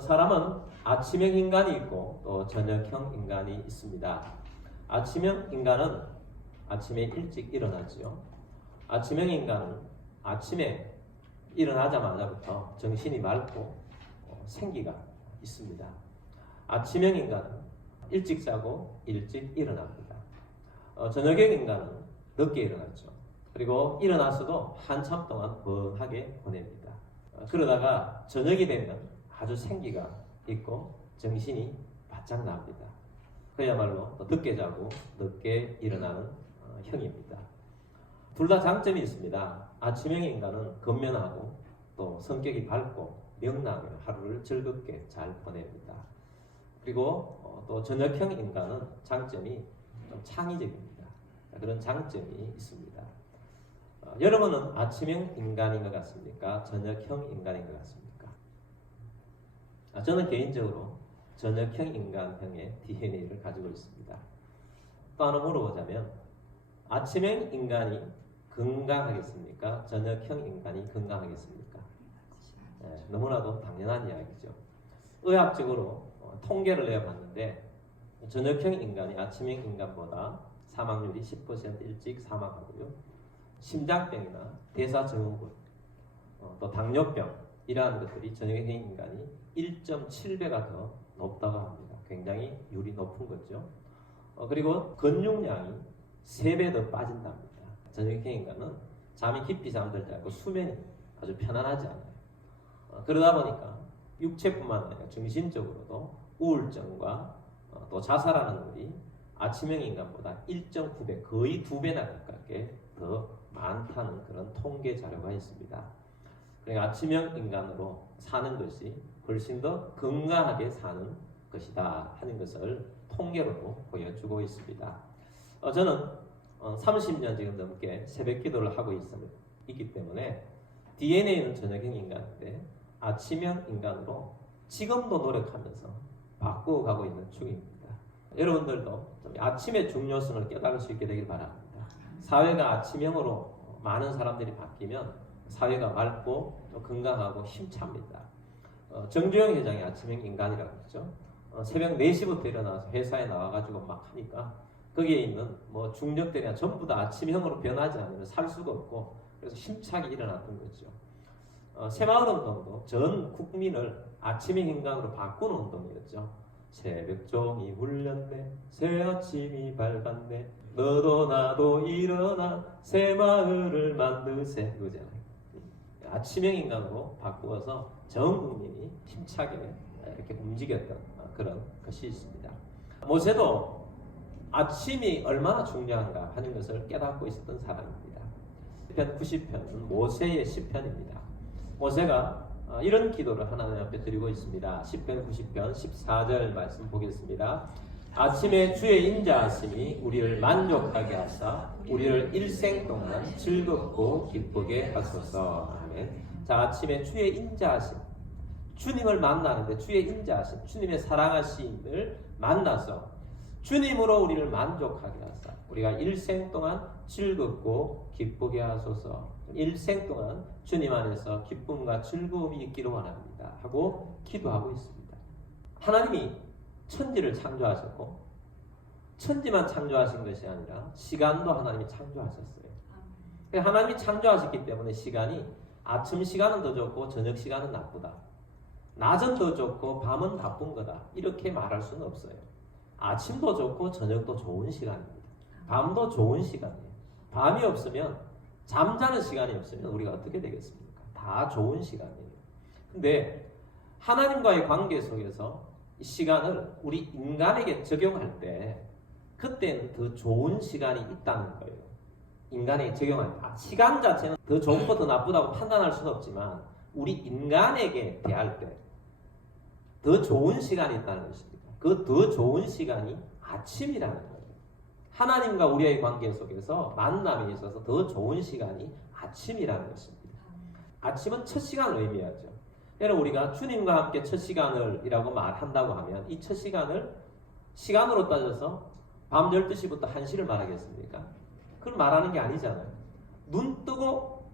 사람은 아침형 인간이 있고 또 저녁형 인간이 있습니다. 아침형 인간은 아침에 일찍 일어나지요. 아침형 인간은 아침에 일어나자마자부터 정신이 맑고 생기가 있습니다. 아침형 인간은 일찍 자고 일찍 일어납니다. 저녁형 인간은 늦게 일어나죠. 그리고 일어나서도 한참 동안 멍하게 보냅니다. 그러다가 저녁이 되면 아주 생기가 있고 정신이 바짝 납니다. 그야말로 늦게 자고 늦게 일어나는 형입니다. 둘 다 장점이 있습니다. 아침형 인간은 건면하고 또 성격이 밝고 명랑하게 하루를 즐겁게 잘 보냅니다. 그리고 또 저녁형 인간은 장점이 좀 창의적입니다. 그런 장점이 있습니다. 여러분은 아침형 인간인 것 같습니까? 저녁형 인간인 것 같습니까? 저는 개인적으로 저녁형 인간형의 DNA를 가지고 있습니다. 또 하나 물어보자면 아침형 인간이 건강하겠습니까? 저녁형 인간이 건강하겠습니까? 너무나도 당연한 이야기죠. 의학적으로 통계를 내어봤는데 저녁형 인간이 아침형 인간보다 사망률이 10% 일찍 사망하고요. 심장병이나 대사증후군, 또 당뇨병 이러한 것들이 저녁형 인간이 1.7배가 더 높다고 합니다. 굉장히 율이 높은 거죠. 그리고 근육량이 3배 더 빠진답니다. 저녁형 인간은 잠이 깊이 잠들지 않고 수면이 아주 편안하지 않아요. 그러다 보니까 육체뿐만 아니라 정신적으로도 우울증과 또 자살하는 율이 아침형 인간보다 1.9배, 거의 2배나 가깝게 더 많다는 그런 통계 자료가 있습니다. 그러니까 아침형 인간으로 사는 것이 훨씬 더 건강하게 사는 것이다 하는 것을 통계로도 보여주고 있습니다. 저는 30년 지금 넘게 새벽 기도를 하고 있기 때문에 DNA는 저녁형 인간인데 아침형 인간으로 지금도 노력하면서 바꾸어 가고 있는 중입니다. 여러분들도 좀 아침의 중요성을 깨달을 수 있게 되길 바랍니다. 사회가 아침형으로 많은 사람들이 바뀌면 사회가 맑고 또 건강하고 힘찹니다. 정주영 회장이 아침형 인간이라고 했죠. 새벽 4시부터 일어나서 회사에 나와가지고 막 하니까 거기에 있는 뭐 중력들이나 전부 다 아침형으로 변하지 않으면 살 수가 없고 그래서 힘차게 일어났던 거죠. 새마을운동도 전 국민을 아침형 인간으로 바꾸는 운동이었죠. 새벽종이 울렸네 새아침이 밝았네 너도 나도 일어나 새마을을 만드세 그거잖아요. 아침형 인간으로 바꾸어서 전 국민이 힘차게 이렇게 움직였던 그런 것이 있습니다. 모세도 아침이 얼마나 중요한가 하는 것을 깨닫고 있었던 사람입니다. 시편 90편은 모세의 시편입니다. 모세가 이런 기도를 하나님 앞에 드리고 있습니다. 시편 90편 14절 말씀 보겠습니다. 아침에 주의 인자하심이 우리를 만족하게 하사 우리를 일생 동안 즐겁고 기쁘게 하소서. 아멘. 자, 아침에 주의 인자하심, 주님을 만나는데 주의 인자하심, 주님의 사랑하심을 만나서 주님으로 우리를 만족하게 하사 우리가 일생 동안 즐겁고 기쁘게 하소서. 일생 동안 주님 안에서 기쁨과 즐거움이 있기를 원합니다 하고 기도하고 있습니다. 하나님이 천지를 창조하셨고 천지만 창조하신 것이 아니라 시간도 하나님이 창조하셨어요. 하나님이 창조하셨기 때문에 시간이 아침 시간은 더 좋고 저녁 시간은 나쁘다, 낮은 더 좋고 밤은 나쁜 거다 이렇게 말할 수는 없어요. 아침도 좋고 저녁도 좋은 시간입니다. 밤도 좋은 시간이에요. 밤이 없으면 잠자는 시간이 없으면 우리가 어떻게 되겠습니까? 다 좋은 시간이에요. 근데 하나님과의 관계 속에서 이 시간을 우리 인간에게 적용할 때 그때는 더 좋은 시간이 있다는 거예요. 인간에게 적용할 때 시간 자체는 더 좋고 더 나쁘다고 판단할 수는 없지만 우리 인간에게 대할 때 더 좋은 시간이 있다는 것입니다. 그 더 좋은 시간이 아침이라는 거예요. 하나님과 우리의 관계 속에서 만남에 있어서 더 좋은 시간이 아침이라는 것입니다. 아침은 첫 시간을 의미하죠. 여러분 우리가 주님과 함께 첫 시간을 이라고 말한다고 하면 이 첫 시간을 시간으로 따져서 밤 12시부터 1시를 말하겠습니까? 그걸 말하는 게 아니잖아요. 눈 뜨고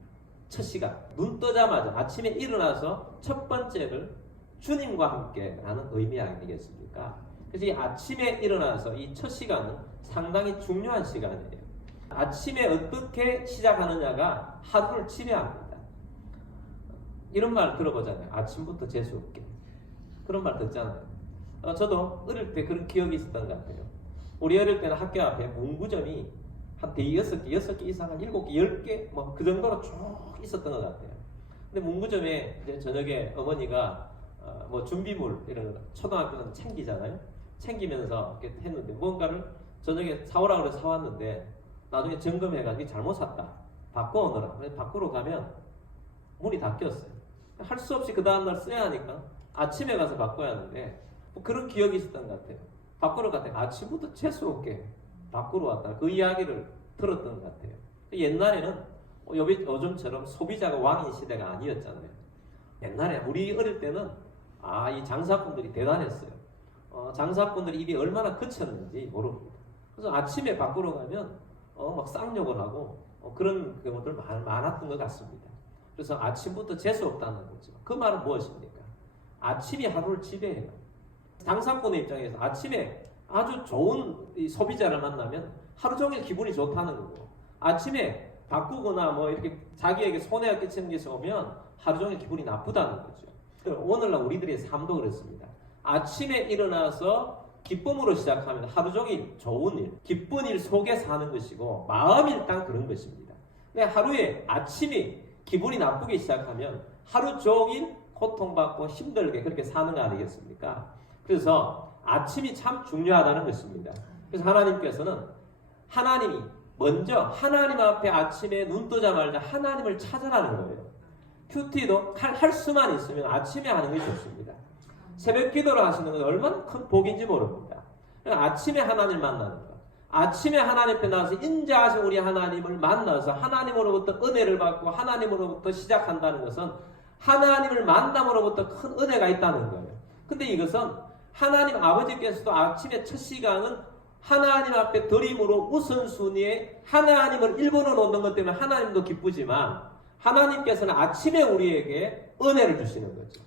첫 시간, 눈 뜨자마자 아침에 일어나서 첫 번째를 주님과 함께라는 의미 아니겠습니까? 그래서 이 아침에 일어나서 이 첫 시간은 상당히 중요한 시간이에요. 아침에 어떻게 시작하느냐가 하루를 지배합니다. 이런 말 들어보잖아요. 아침부터 재수없게. 그런 말 듣잖아요. 저도 어릴 때 그런 기억이 있었던 것 같아요. 우리 어릴 때는 학교 앞에 문구점이 한 6개 이상, 한 7개, 10개, 뭐 그 정도로 쭉 있었던 것 같아요. 근데 문구점에 이제 저녁에 어머니가 뭐 준비물 이런 거 초등학교는 챙기잖아요. 챙기면서 이렇게 했는데 뭔가를 저녁에 사오라고 해서 사왔는데 나중에 점검해가지고 잘못 샀다. 바꿔오느라. 바꾸러 가면 문이 닫혔어요. 할 수 없이 그 다음날 써야 하니까 아침에 가서 바꿔야 하는데 뭐 그런 기억이 있었던 것 같아요. 바꾸러 갔더니 아침부터 재수없게 바꾸러 왔다. 그 이야기를 들었던 것 같아요. 옛날에는 요즘처럼 소비자가 왕인 시대가 아니었잖아요. 옛날에 우리 어릴 때는 이 장사꾼들이 대단했어요. 장사꾼들이 입이 얼마나 그쳤는지 모릅니다. 그래서 아침에 바꾸러 가면 막 쌍욕을 하고 그런 경우들 많았던 것 같습니다. 그래서 아침부터 재수없다는 거죠. 그 말은 무엇입니까? 아침이 하루를 지배해요. 장사꾼의 입장에서 아침에 아주 좋은 소비자를 만나면 하루 종일 기분이 좋다는 거고, 아침에 바꾸거나 뭐 이렇게 자기에게 손해가 끼치는 것이 오면 하루 종일 기분이 나쁘다는 거죠. 오늘날 우리들의 삶도 그렇습니다. 아침에 일어나서 기쁨으로 시작하면 하루 종일 좋은 일, 기쁜 일 속에 사는 것이고 마음이 일단 그런 것입니다. 근데 하루에 아침이 기분이 나쁘게 시작하면 하루 종일 고통받고 힘들게 그렇게 사는 거 아니겠습니까? 그래서 아침이 참 중요하다는 것입니다. 그래서 하나님께서는 하나님이 먼저 하나님 앞에 아침에 눈 뜨자마자 하나님을 찾아라는 거예요. 큐티도 할 수만 있으면 아침에 하는 게 좋습니다. 새벽 기도를 하시는 건 얼마나 큰 복인지 모릅니다. 아침에 하나님을 만나는 것. 아침에 하나님 앞에 나와서 인자하신 우리 하나님을 만나서 하나님으로부터 은혜를 받고 하나님으로부터 시작한다는 것은 하나님을 만남으로부터 큰 은혜가 있다는 거예요. 근데 이것은 하나님 아버지께서도 아침에 첫 시간은 하나님 앞에 드림으로 우선순위에 하나님을 1번으로 놓는 것 때문에 하나님도 기쁘지만 하나님께서는 아침에 우리에게 은혜를 주시는 거죠.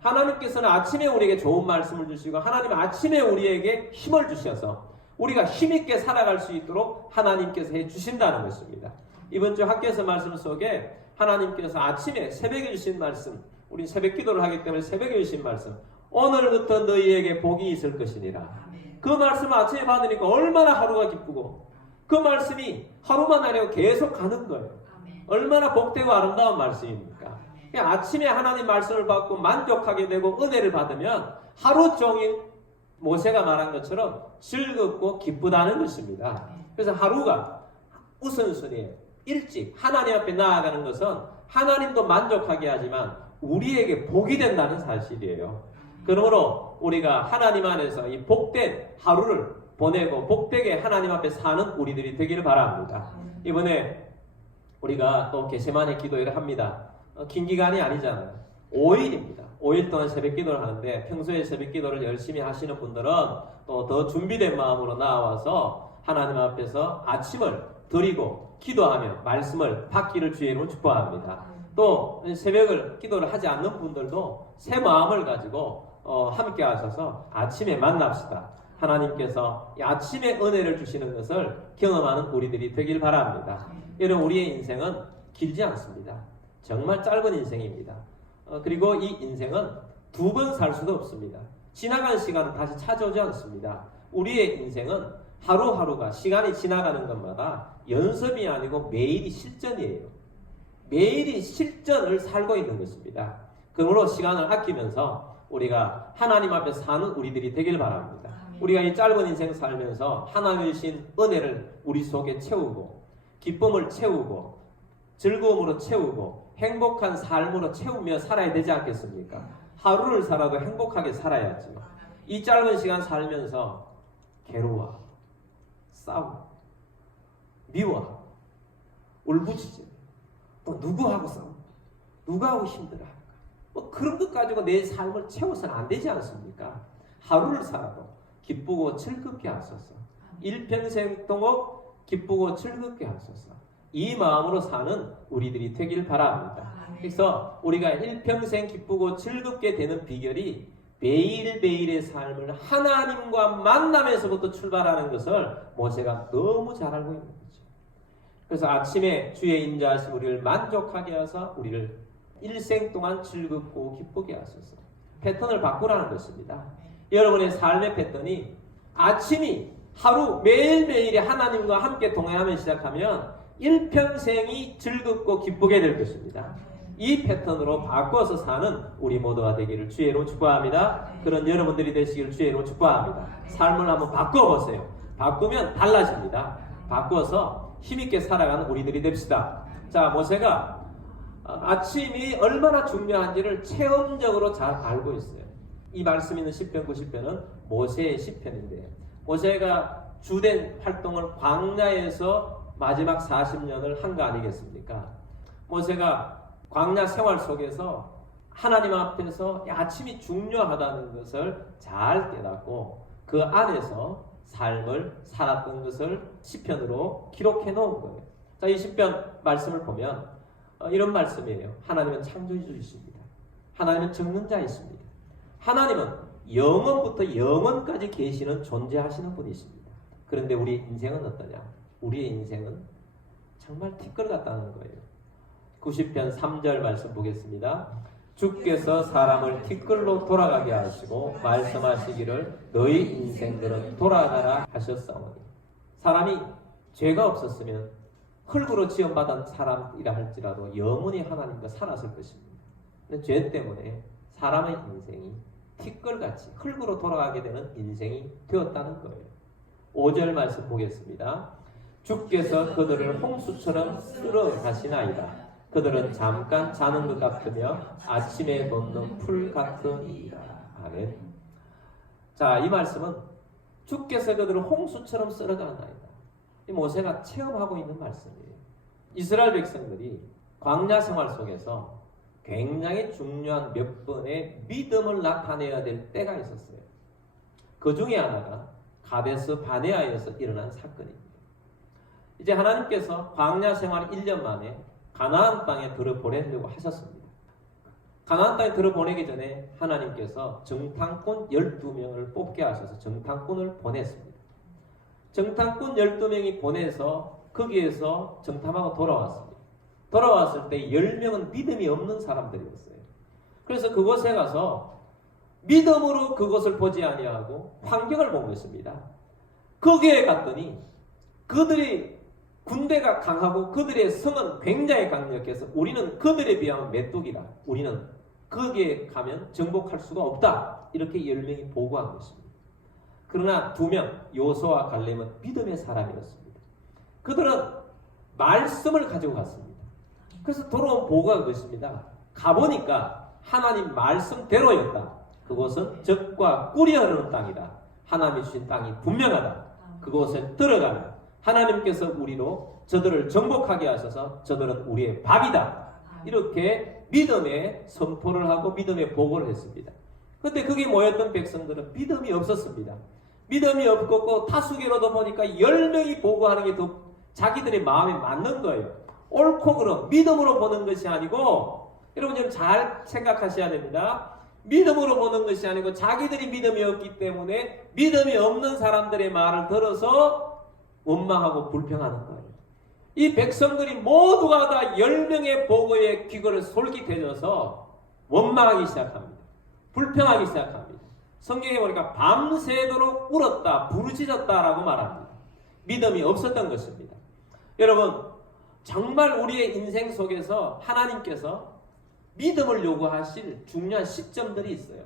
하나님께서는 아침에 우리에게 좋은 말씀을 주시고 하나님은 아침에 우리에게 힘을 주셔서 우리가 힘있게 살아갈 수 있도록 하나님께서 해주신다는 것입니다. 이번 주 학교에서 말씀 속에 하나님께서 아침에 새벽에 주신 말씀, 우리 새벽 기도를 하기 때문에 새벽에 주신 말씀, 오늘부터 너희에게 복이 있을 것이니라. 그 말씀을 아침에 받으니까 얼마나 하루가 기쁘고 그 말씀이 하루만 아니고 계속 가는 거예요. 얼마나 복되고 아름다운 말씀입니까? 아침에 하나님 말씀을 받고 만족하게 되고 은혜를 받으면 하루 종일 모세가 말한 것처럼 즐겁고 기쁘다는 것입니다. 그래서 하루가 우선순위에 일찍 하나님 앞에 나아가는 것은 하나님도 만족하게 하지만 우리에게 복이 된다는 사실이에요. 그러므로 우리가 하나님 안에서 이 복된 하루를 보내고 복되게 하나님 앞에 사는 우리들이 되기를 바랍니다. 이번에 우리가 또 게세마네 기도회를 합니다. 긴 기간이 아니잖아요. 5일입니다. 5일 동안 새벽 기도를 하는데 평소에 새벽 기도를 열심히 하시는 분들은 또 더 준비된 마음으로 나와서 하나님 앞에서 아침을 드리고 기도하며 말씀을 받기를 주의 이름으로 축복합니다. 또 새벽을 기도를 하지 않는 분들도 새 마음을 가지고 함께 하셔서 아침에 만납시다. 하나님께서 아침에 은혜를 주시는 것을 경험하는 우리들이 되길 바랍니다. 여러분, 우리의 인생은 길지 않습니다. 정말 짧은 인생입니다. 그리고 이 인생은 두 번 살 수도 없습니다. 지나간 시간은 다시 찾아오지 않습니다. 우리의 인생은 하루하루가 시간이 지나가는 것마다 연습이 아니고 매일이 실전이에요. 매일이 실전을 살고 있는 것입니다. 그러므로 시간을 아끼면서 우리가 하나님 앞에 사는 우리들이 되길 바랍니다. 우리가 이 짧은 인생 살면서 하나님의 주신 은혜를 우리 속에 채우고 기쁨을 채우고 즐거움으로 채우고 행복한 삶으로 채우며 살아야 되지 않겠습니까? 하루를 살아도 행복하게 살아야지. 이 짧은 시간 살면서 괴로워, 싸우고, 미워하고, 울부짖지. 또 누구하고 싸우고, 누구하고 힘들어하는가. 뭐 그런 것 가지고 내 삶을 채워서는 안 되지 않습니까? 하루를 살아도 기쁘고 즐겁게 하소서. 일평생 동안 기쁘고 즐겁게 하소서. 이 마음으로 사는 우리들이 되길 바랍니다. 그래서 우리가 일평생 기쁘고 즐겁게 되는 비결이 매일매일의 삶을 하나님과 만남에서부터 출발하는 것을 모세가 너무 잘 알고 있는 거죠. 그래서 아침에 주의 인자하심 우리를 만족하게 하사 우리를 일생 동안 즐겁고 기쁘게 하소서. 패턴을 바꾸라는 것입니다. 여러분의 삶의 패턴이 아침이 하루 매일매일이 하나님과 함께 동행하며 시작하면 일평생이 즐겁고 기쁘게 될 것입니다. 이 패턴으로 바꿔서 사는 우리 모두가 되기를 주의 이름으로 축복합니다. 그런 여러분들이 되시기를 주의 이름으로 축복합니다. 삶을 한번 바꿔보세요. 바꾸면 달라집니다. 바꿔서 힘있게 살아가는 우리들이 됩시다. 자, 모세가 아침이 얼마나 중요한지를 체험적으로 잘 알고 있어요. 이 말씀 있는 시편 90편은 모세의 시편인데, 모세가 주된 활동을 광야에서 마지막 40년을 한 거 아니겠습니까? 모세가 광야 생활 속에서 하나님 앞에서 아침이 중요하다는 것을 잘 깨닫고 그 안에서 삶을 살았던 것을 시편으로 기록해 놓은 거예요. 자, 이 시편 말씀을 보면 이런 말씀이에요. 하나님은 창조주이십니다. 하나님은 적는 자이십니다. 하나님은 영원부터 영원까지 계시는 존재하시는 분이십니다. 그런데 우리 인생은 어떠냐? 우리의 인생은 정말 티끌 같다는 거예요. 90편 3절 말씀 보겠습니다. 주께서 사람을 티끌로 돌아가게 하시고 말씀하시기를 너희 인생들은 돌아가라 하셨사오니. 사람이 죄가 없었으면 흙으로 지음받은 사람이라 할지라도 영원히 하나님과 살았을 것입니다. 근데 죄 때문에 사람의 인생이 티끌같이 흙으로 돌아가게 되는 인생이 되었다는 거예요. 5절 말씀 보겠습니다. 주께서 그들을 홍수처럼 쓸어 가시나이다. 그들은 잠깐 자는 것 같으며 아침에 돋는 풀 같으니라. 아멘. 자, 이 말씀은 주께서 그들을 홍수처럼 쓸어가나이다. 이 모세가 체험하고 있는 말씀이에요. 이스라엘 백성들이 광야 생활 속에서 굉장히 중요한 몇 번의 믿음을 나타내야 될 때가 있었어요. 그 중에 하나가 가데스 바네아에서 일어난 사건입니다. 이제 하나님께서 광야 생활 1년 만에 가나안 땅에 들어보내려고 하셨습니다. 가나안 땅에 들어보내기 전에 하나님께서 정탐꾼 12명을 뽑게 하셔서 정탐꾼을 보냈습니다. 정탐꾼 12명이 보내서 거기에서 정탐하고 돌아왔습니다. 돌아왔을 때 10명은 믿음이 없는 사람들이었어요. 그래서 그곳에 가서 믿음으로 그것을 보지 아니하고 환경을 본 것입니다. 거기에 갔더니 그들이 군대가 강하고 그들의 성은 굉장히 강력해서 우리는 그들에 비하면 메뚜기다. 우리는 거기에 가면 정복할 수가 없다. 이렇게 10명이 보고한 것입니다. 그러나 2명 요수아와 갈렙은 믿음의 사람이었습니다. 그들은 말씀을 가지고 갔습니다. 그래서 돌아온 보고가 그것입니다. 가보니까 하나님 말씀대로였다. 그곳은 적과 꿀이 흐르는 땅이다. 하나님이 주신 땅이 분명하다. 그곳에 들어가면 하나님께서 우리로 저들을 정복하게 하셔서 저들은 우리의 밥이다. 이렇게 믿음의 선포를 하고 믿음의 보고를 했습니다. 그런데 거기 모였던 백성들은 믿음이 없었습니다. 믿음이 없고 다수결로도 보니까 10명이 보고하는 게 더 자기들의 마음에 맞는 거예요. 옳고 그름 믿음으로 보는 것이 아니고, 여러분 좀 잘 생각하셔야 됩니다. 믿음으로 보는 것이 아니고 자기들이 믿음이 없기 때문에 믿음이 없는 사람들의 말을 들어서 원망하고 불평하는 거예요. 이 백성들이 모두가 다 10명의 보고에 귀를 솔깃해져서 원망하기 시작합니다. 불평하기 시작합니다. 성경에 보니까 밤새도록 울었다, 부르짖었다라고 말합니다. 믿음이 없었던 것입니다. 여러분, 정말 우리의 인생 속에서 하나님께서 믿음을 요구하실 중요한 시점들이 있어요.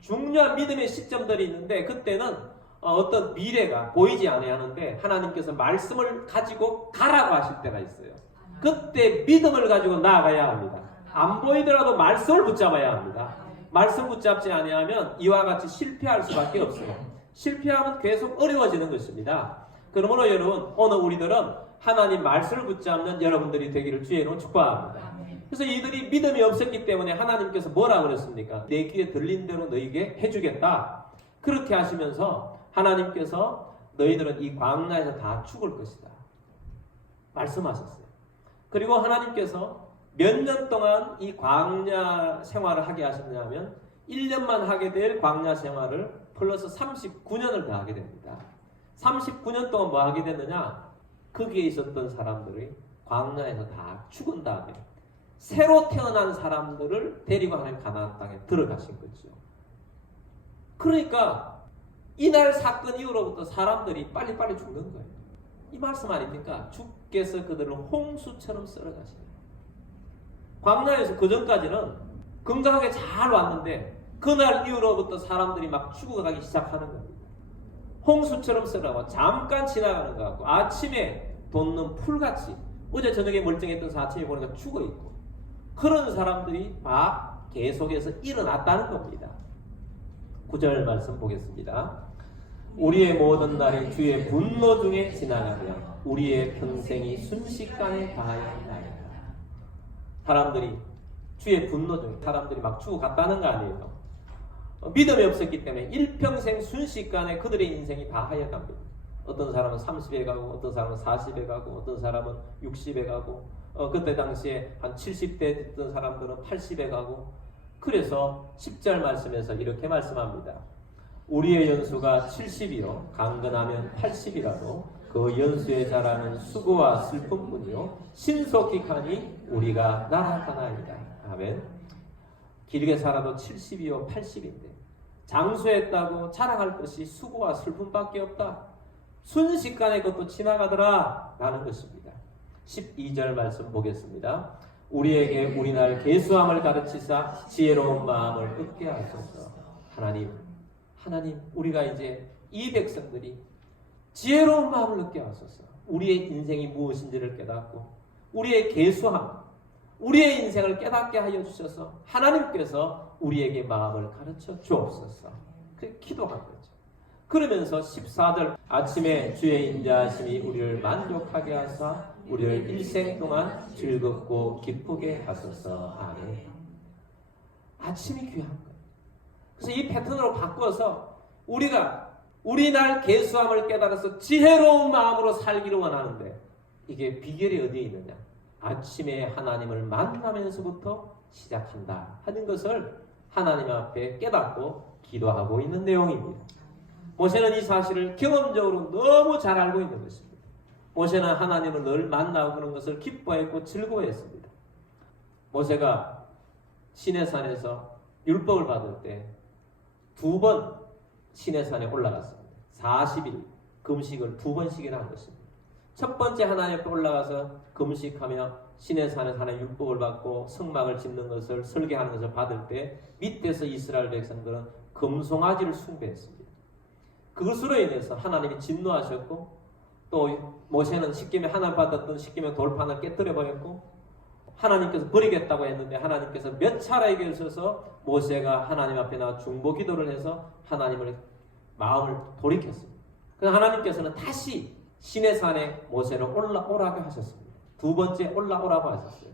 중요한 믿음의 시점들이 있는데, 그때는 어떤 미래가 보이지 아니하는데 하나님께서 말씀을 가지고 가라고 하실 때가 있어요. 그때 믿음을 가지고 나아가야 합니다. 안 보이더라도 말씀을 붙잡아야 합니다. 말씀 붙잡지 아니하면 이와 같이 실패할 수밖에 없어요. 실패하면 계속 어려워지는 것입니다. 그러므로 여러분, 오늘 우리들은 하나님 말씀을 붙잡는 여러분들이 되기를 주의 이름으로 축복합니다. 그래서 이들이 믿음이 없었기 때문에 하나님께서 뭐라 그랬습니까? 내 귀에 들린 대로 너에게 해주겠다. 그렇게 하시면서 하나님께서 너희들은 이 광야에서 다 죽을 것이다 말씀하셨어요. 그리고 하나님께서 몇 년 동안 이 광야 생활을 하게 하셨냐면 1년만 하게 될 광야 생활을 플러스 39년을 더하게 됩니다. 39년 동안 뭐 하게 됐느냐? 거기에 있었던 사람들이 광야에서 다 죽은 다음에 새로 태어난 사람들을 데리고 하나님 가나안 땅에 들어가신 거죠. 그러니까 이날 사건 이후로부터 사람들이 빨리빨리 죽는 거예요. 이 말씀 아닙니까? 주께서 그들을 홍수처럼 썰어가시는. 광야에서 그 전까지는 건강하게 잘 왔는데 그날 이후로부터 사람들이 막 죽어가기 시작하는 겁니다. 홍수처럼 썰어가 잠깐 지나가는 것 같고 아침에 돋는 풀같이 어제 저녁에 멀쩡했던 사람 아침에 보니까 죽어있고 그런 사람들이 막 계속해서 일어났다는 겁니다. 9절 말씀 보겠습니다. 우리의 모든 날이 주의 분노 중에 지나가며 우리의 평생이 순식간에 다하였나이다. 사람들이 주의 분노 중에 사람들이 막 죽어갔다는 거 아니에요. 믿음이 없었기 때문에 일평생 순식간에 그들의 인생이 다 하여갑니다. 어떤 사람은 30에 가고 어떤 사람은 40에 가고 어떤 사람은 60에 가고 그때 당시에 한 70대 됐던 사람들은 80에 가고 그래서 10절 말씀에서 이렇게 말씀합니다. 우리의 연수가 70이요 강건하면 80이라도 그 연수에 자라는 수고와 슬픔뿐이요 신속히 가니 우리가 날아가나이다. 아멘. 길게 살아도 70이요 80인데 장수했다고 자랑할 것이 수고와 슬픔밖에 없다. 순식간에 그것도 지나가더라 라는 것입니다. 12절 말씀 보겠습니다. 우리에게 우리날 계수함을 가르치사 지혜로운 마음을 얻게 하소서. 하나님 우리가 이제 이 백성들이 지혜로운 마음을 얻게 하소서. 우리의 인생이 무엇인지를 깨닫고 우리의 계수함 우리의 인생을 깨닫게 하여 주셔서 하나님께서 우리에게 마음을 가르쳐 주옵소서. 그 기도한 거죠. 그러면서 14절 아침에 주의 인자하심이 우리를 만족하게 하사 우리를 일생 동안 즐겁고 기쁘게 하소서. 아멘. 아침이 귀한 거예요. 그래서 이 패턴으로 바꿔서 우리가 우리 날 계수함을 깨달아서 지혜로운 마음으로 살기를 원하는데 이게 비결이 어디에 있느냐? 아침에 하나님을 만나면서부터 시작한다 하는 것을 하나님 앞에 깨닫고 기도하고 있는 내용입니다. 모세는 이 사실을 경험적으로 너무 잘 알고 있는 것입니다. 모세는 하나님을 늘 만나고 그런 것을 기뻐했고 즐거워했습니다. 모세가 시내산에서 율법을 받을 때 2번 시내산에 올라갔습니다. 40일 금식을 2번씩이나 한 것입니다. 첫 번째 하나님 앞에 올라가서 금식하며 시내산에서 하나님 율법을 받고 성막을 짓는 것을 설계하는 것을 받을 때 밑에서 이스라엘 백성들은 금송아지를 숭배했습니다. 그것으로 인해서 하나님이 진노하셨고 또 모세는 십계명 하나님 받았던 십계명 돌판을 깨뜨려 버렸고 하나님께서 버리겠다고 했는데 하나님께서 몇 차례에 걸쳐서 모세가 하나님 앞에 나와 중보 기도를 해서 하나님을 마음을 돌이켰습니다. 그래서 하나님께서는 다시 시내산에 모세를 올라오라고 하셨습니다. 2번째 올라오라고 하셨어요.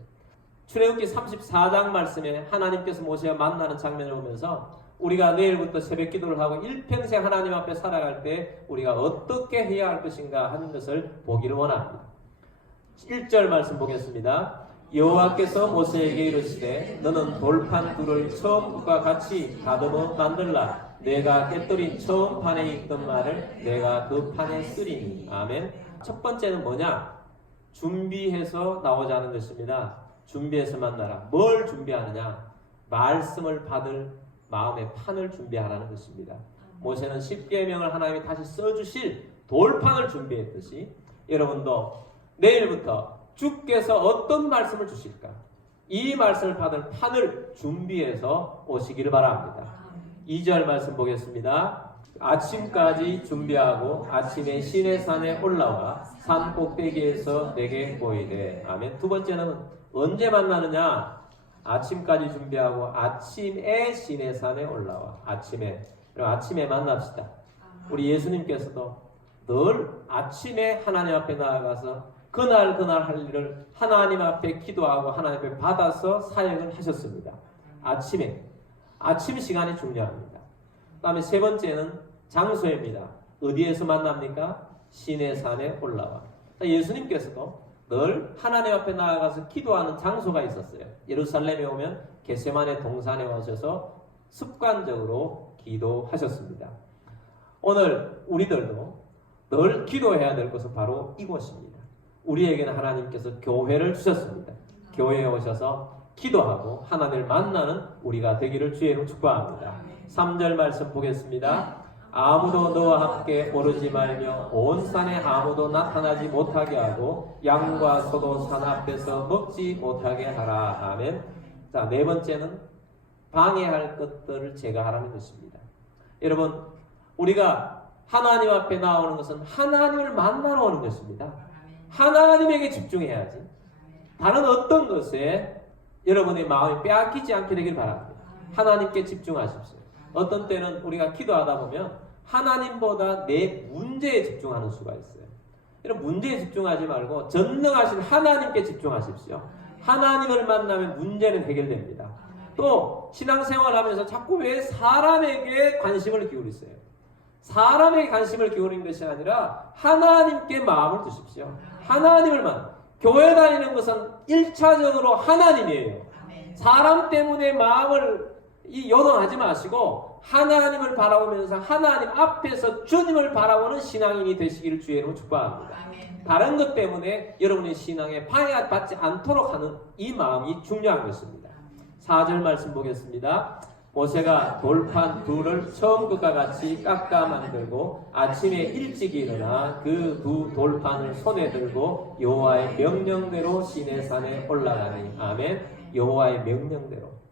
출애굽기 34장 말씀에 하나님께서 모세와 만나는 장면을 보면서 우리가 내일부터 새벽 기도를 하고 일평생 하나님 앞에 살아갈 때 우리가 어떻게 해야 할 것인가 하는 것을 보기를 원합니다. 1절 말씀 보겠습니다. 여호와께서 모세에게 이르시되 너는 돌판 둘을 처음과 같이 다듬어 만들라. 내가 깨뜨린 처음 판에 있던 말을 내가 그 판에 쓰리니. 아멘. 첫 번째는 뭐냐? 준비해서 나오자는 것입니다. 준비해서 만나라. 뭘 준비하느냐? 말씀을 받을 마음의 판을 준비하라는 것입니다. 모세는 십계명을 하나님이 다시 써주실 돌판을 준비했듯이 여러분도 내일부터 주께서 어떤 말씀을 주실까? 이 말씀을 받을 판을 준비해서 오시기를 바랍니다. 2절 말씀 보겠습니다. 아침까지 준비하고 아침에 시내산에 올라와 산 꼭대기에서 내게 보이되. 아멘. 두 번째는 언제 만나느냐? 아침까지 준비하고 아침에 시내산에 올라와. 아침에 만납시다. 우리 예수님께서도 늘 아침에 하나님 앞에 나아가서 그날 할 일을 하나님 앞에 기도하고 하나님 앞에 받아서 사역을 하셨습니다. 아침 시간이 중요합니다. 그 다음에 세 번째는 장소입니다. 어디에서 만납니까? 시내산에 올라와. 예수님께서도 늘 하나님 앞에 나아가서 기도하는 장소가 있었어요. 예루살렘에 오면 겟세마네 동산에 오셔서 습관적으로 기도하셨습니다. 오늘 우리들도 늘 기도해야 될 것은 바로 이곳입니다. 우리에게는 하나님께서 교회를 주셨습니다. 교회에 오셔서 기도하고 하나님을 만나는 우리가 되기를 주의 이름으로 축복합니다. 3절 말씀 보겠습니다. 아무도 너와 함께 오르지 말며 온 산에 아무도 나타나지 못하게 하고 양과 소도 산 앞에서 먹지 못하게 하라. 아멘. 자, 네 번째는 방해할 것들을 제거하라는 것입니다. 여러분, 우리가 하나님 앞에 나오는 것은 하나님을 만나러 오는 것입니다. 하나님에게 집중해야지. 다른 어떤 것에 여러분의 마음이 빼앗기지 않게 되길 바랍니다. 하나님께 집중하십시오. 어떤 때는 우리가 기도하다 보면 하나님보다 내 문제에 집중하는 수가 있어요. 이런 문제에 집중하지 말고 전능하신 하나님께 집중하십시오. 하나님을 만나면 문제는 해결됩니다. 또 신앙생활하면서 자꾸 왜 사람에게 관심을 기울이세요? 사람에게 관심을 기울이는 것이 아니라 하나님께 마음을 두십시오. 하나님을 교회 다니는 것은 1차적으로 하나님이에요. 사람 때문에 마음을 요동하지 마시고 하나님을 바라보면서 하나님 앞에서 주님을 바라보는 신앙인이 되시기를 주의 이름으로 축복합니다. 다른 것 때문에 여러분의 신앙에 방해받지 않도록 하는 이 마음이 중요한 것입니다. 4절 말씀 보겠습니다. 모세가 돌판 둘을 처음 것과 같이 깎아 만들고 아침에 일찍 일어나 그 두 돌판을 손에 들고 여호와의 명령대로 시내산에 올라가니. 아멘. 여호와의 명령대로.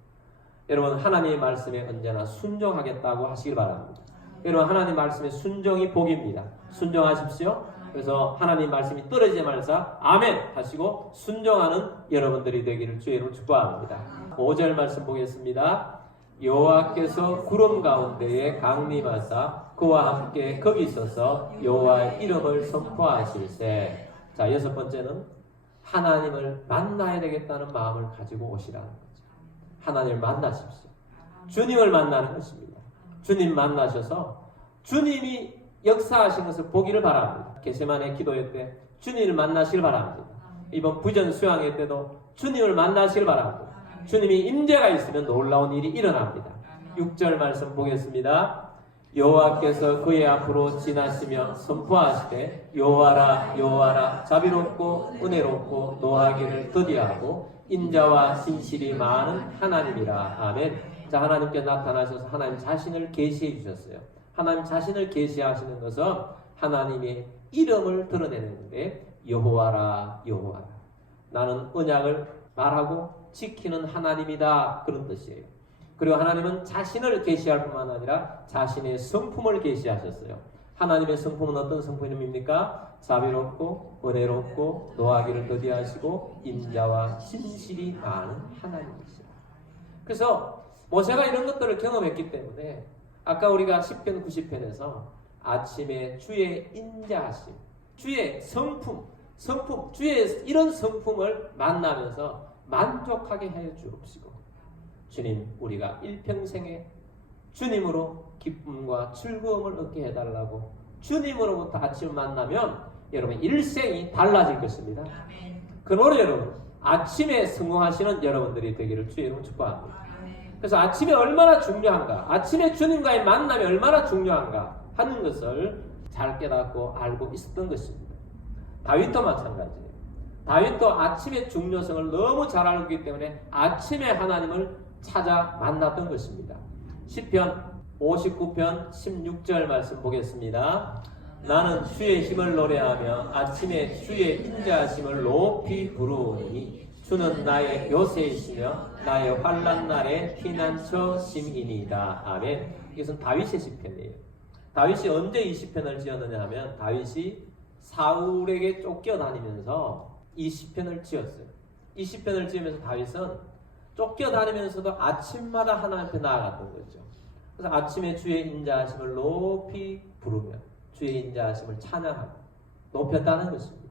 여러분, 하나님의 말씀에 언제나 순종하겠다고 하시길 바랍니다. 여러분, 하나님 말씀에 순종이 복입니다. 순종하십시오. 그래서 하나님 말씀이 떨어지지 말자 아멘 하시고 순종하는 여러분들이 되기를 주의 이름으로 축복합니다. 5절 말씀 보겠습니다. 여호와께서 구름 가운데에 강림하사 그와 함께 거기 있어서 여호와의 이름을 선포하실세. 자, 여섯 번째는 하나님을 만나야 되겠다는 마음을 가지고 오시라는 거죠. 하나님을 만나십시오. 주님을 만나는 것입니다. 주님 만나셔서 주님이 역사하신 것을 보기를 바랍니다. 겟세마네 기도회 때 주님을 만나시길 바랍니다. 이번 부전 수양회 때도 주님을 만나시길 바랍니다. 주님이 임재가 있으면 놀라운 일이 일어납니다. 6절 말씀 보겠습니다. 여호와께서 그의 앞으로 지나시며 선포하시되 여호와라 여호와라 자비롭고 은혜롭고 노하기를 더디하고 인자와 진실이 많은 하나님이라. 아멘. 자, 하나님께 나타나셔서 하나님 자신을 계시해 주셨어요. 하나님 자신을 계시하시는 것은 하나님의 이름을 드러내는데 여호와라 여호와라. 나는 언약을 말하고 지키는 하나님이다. 그런 뜻이에요. 그리고 하나님은 자신을 계시할 뿐만 아니라 자신의 성품을 계시하셨어요. 하나님의 성품은 어떤 성품입니까? 자비롭고 은혜롭고 노하기를 더디하시고 인자와 진실이 많은 하나님이시라. 그래서 모세가 이런 것들을 경험했기 때문에 아까 우리가 10편 90편에서 아침에 주의 인자하심, 주의 성품, 주의 이런 성품을 만나면서 만족하게 해 주옵시고 주님, 우리가 일평생에 주님으로 기쁨과 즐거움을 얻게 해달라고 주님으로부터 아침을 만나면 여러분 일생이 달라질 것입니다. 그러므로 여러분 아침에 성공하시는 여러분들이 되기를 주의 이름으로 축복합니다. 그래서 아침에 얼마나 중요한가, 아침에 주님과의 만남이 얼마나 중요한가 하는 것을 잘 깨닫고 알고 있었던 것입니다. 다윗도 마찬가지예요. 다윗도 아침의 중요성을 너무 잘 알고 있기 때문에 아침에 하나님을 찾아 만났던 것입니다. 시편 59편 16절 말씀 보겠습니다. 나는 주의 힘을 노래하며 아침에 주의 인자하심을 높이 부르오니 주는 나의 요새이시며 나의 환난 날의 피난처 심이니이다. 아멘. 이것은 다윗의 시편이에요. 다윗이 언제 이 시편을 지었느냐 하면 다윗이 사울에게 쫓겨다니면서 이 시편을 지었어요. 이 시편을 지으면서 다윗은 쫓겨다니면서도 아침마다 하나님 앞에 나아갔던 거죠. 그래서 아침에 주의 인자하심을 높이 부르며 주의 인자하심을 찬양하고 높였다는 것입니다.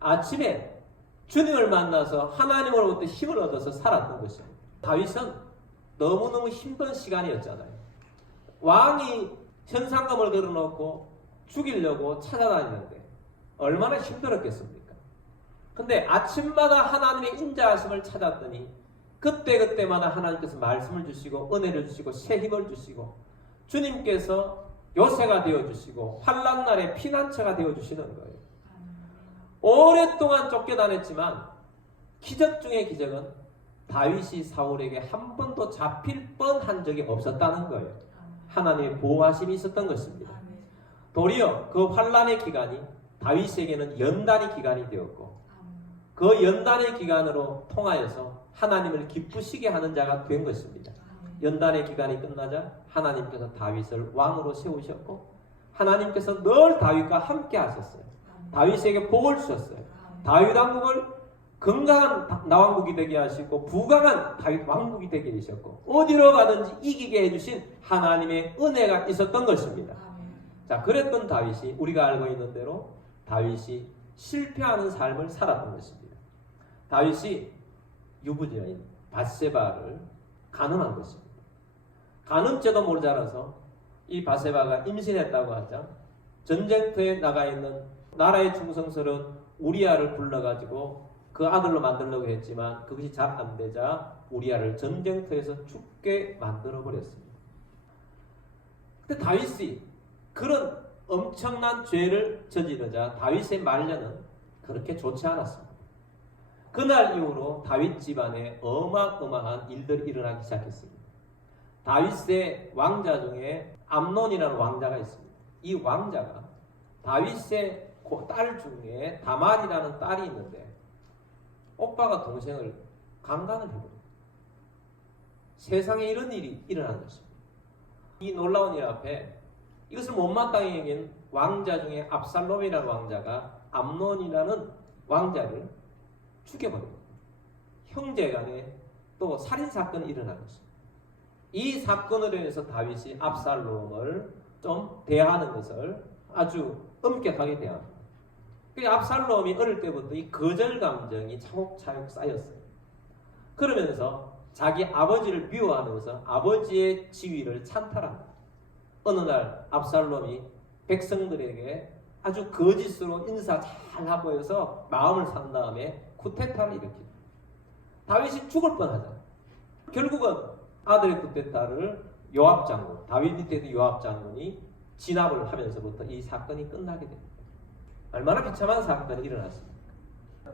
아침에 주님을 만나서 하나님으로부터 힘을 얻어서 살았던 것입니다. 다윗은 너무너무 힘든 시간이었잖아요. 왕이 현상금을 걸어놓고 죽이려고 찾아다니는데 얼마나 힘들었겠습니까? 근데 아침마다 하나님의 인자하심을 찾았더니 그때그때마다 하나님께서 말씀을 주시고 은혜를 주시고 새 힘을 주시고 주님께서 요새가 되어주시고 환난 날에 피난처가 되어주시는 거예요. 오랫동안 쫓겨다녔지만 기적 중의 기적은 다윗이 사울에게 한 번도 잡힐 뻔한 적이 없었다는 거예요. 하나님의 보호하심이 있었던 것입니다. 도리어 그 환난의 기간이 다윗에게는 연단의 기간이 되었고 그 연단의 기간으로 통하여서 하나님을 기쁘시게 하는 자가 된 것입니다. 연단의 기간이 끝나자 하나님께서 다윗을 왕으로 세우셨고 하나님께서 늘 다윗과 함께 하셨어요. 다윗에게 복을 주셨어요. 다윗 왕국을 건강한 나왕국이 되게 하시고 부강한 다윗 왕국이 되게 하셨고 어디로 가든지 이기게 해주신 하나님의 은혜가 있었던 것입니다. 자, 그랬던 다윗이 우리가 알고 있는 대로 다윗이 실패하는 삶을 살았던 것입니다. 다윗이 유부녀인 밧세바를 간음한 것입니다. 간음죄도 모자라서 이 밧세바가 임신했다고 하자 전쟁터에 나가 있는 나라의 충성스러운 우리아를 불러가지고 그 아들로 만들려고 했지만 그것이 잘 안되자 우리아를 전쟁터에서 죽게 만들어 버렸습니다. 근데 다윗이 그런 엄청난 죄를 저지르자 다윗의 말년은 그렇게 좋지 않았습니다. 그날 이후로 다윗 집안에 어마어마한 일들이 일어나기 시작했습니다. 다윗의 왕자 중에 암논이라는 왕자가 있습니다. 이 왕자가 다윗의 딸 중에 다말이라는 딸이 있는데 오빠가 동생을 강간을 해버려요. 세상에 이런 일이 일어난 것입니다. 이 놀라운 일 앞에 이것을 못마땅히 여긴 왕자 중에 압살롬이라는 왕자가 암논이라는 왕자를 죽여버립니다. 형제간에 또 살인사건이 일어난 것입니다. 이 사건으로 인해서 다윗이 압살롬을 좀 대하는 것을 아주 엄격하게 대합니다. 압살롬이 어릴 때부터 이 거절 감정이 차곡차곡 쌓였어요. 그러면서 자기 아버지를 미워하면서 아버지의 지위를 찬탈합니다. 어느 날 압살롬이 백성들에게 아주 거짓으로 인사 잘하고 해서 마음을 산 다음에 쿠데타를 일으킵니다. 다윗이 죽을 뻔하잖아요. 결국은 아들의 쿠데타를 요압 장군, 다윗 밑에도 요압 장군이 진압을 하면서부터 이 사건이 끝나게 됩니다. 얼마나 비참한 사건이 일어났습니까?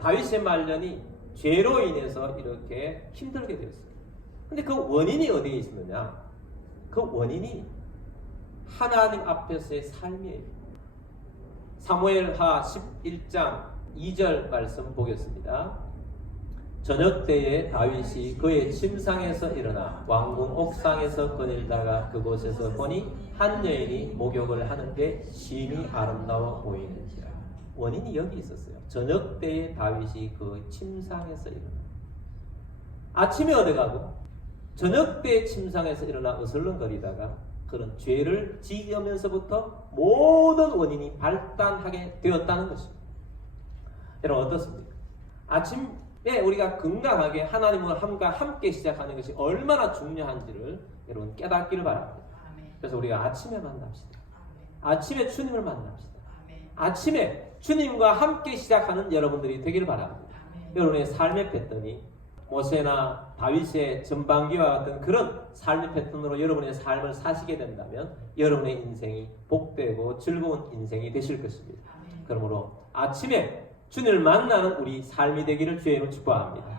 다윗의 말년이 죄로 인해서 이렇게 힘들게 되었어요. 근데 그 원인이 어디에 있느냐? 그 원인이 하나님 앞에서의 삶이에요. 사무엘하 11장 2절 말씀 보겠습니다. 저녁 때에 다윗이 그의 침상에서 일어나 왕궁 옥상에서 거닐다가 그곳에서 보니 한 여인이 목욕을 하는데 심히 아름다워 보이는지라. 원인이 여기 있었어요. 저녁 때에 다윗이 그 침상에서 일어나. 아침에 어디 가고 저녁 때에 침상에서 일어나 어슬렁거리다가 그런 죄를 지으면서부터 모든 원인이 발단하게 되었다는 것입니다. 여러분 어떻습니까? 아침에 우리가 건강하게 하나님과 함께 시작하는 것이 얼마나 중요한지를 여러분 깨닫기를 바랍니다. 그래서 우리가 아침에 만납시다. 아침에 주님을 만납시다. 아침에 주님과 함께 시작하는 여러분들이 되기를 바랍니다. 여러분의 삶의 패턴이 모세나 다윗의 전반기와 같은 그런 삶의 패턴으로 여러분의 삶을 사시게 된다면 여러분의 인생이 복되고 즐거운 인생이 되실 것입니다. 그러므로 아침에 주님을 만나는 우리 삶이 되기를 주의 이름으로 축복합니다.